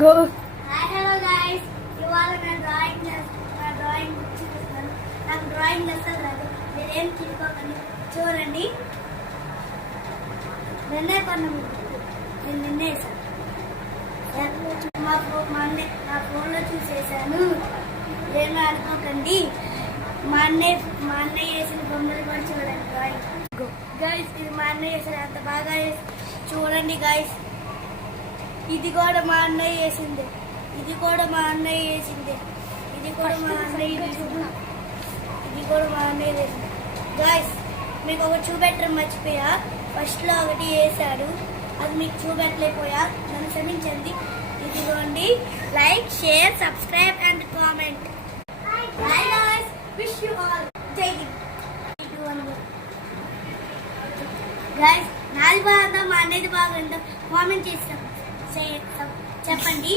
Go. Hi hello guys, ఇవాళ నా drawing చూపిస్తాను. నాకు డ్రాయింగ్ అసలు రాదు, మీరేం తీసుకోకండి. చూడండి, నిన్నే కొన్నాము, నేను నిన్నే వేసాను. నా ఫోన్లో చూసేసాను, ఏమీ అనుకోకండి. మా అన్నయ్య వేసిన బొమ్మలు కూడా చూడండి. డ్రాయింగ్ గైస్, ఇది మా అన్నయ్య వేసిన అంత బాగా చూడండి గైస్. ఇది కూడా మా అన్నయ్య వేసింది, ఇది కూడా మా అన్నయ్య వేసింది, ఇది కూడా మా అన్నయ్య వేసింది, ఇది కూడా మా అన్నయ్య వేసింది. గాయస్, మీకు ఒకటి చూపెట్టడం మర్చిపోయా. ఫస్ట్లో ఒకటి వేసాడు, అది మీకు చూపెట్టలేకపోయా, నన్ను క్షమించండి. ఇదిగోండి, like, share, subscribe and comment. By guys, wish you all జై హింద్. గాయ్స్, నాది బాగుందా మా అన్నయ్యది బాగుందా కామెంట్ చేస్తాం, చెప్పండి.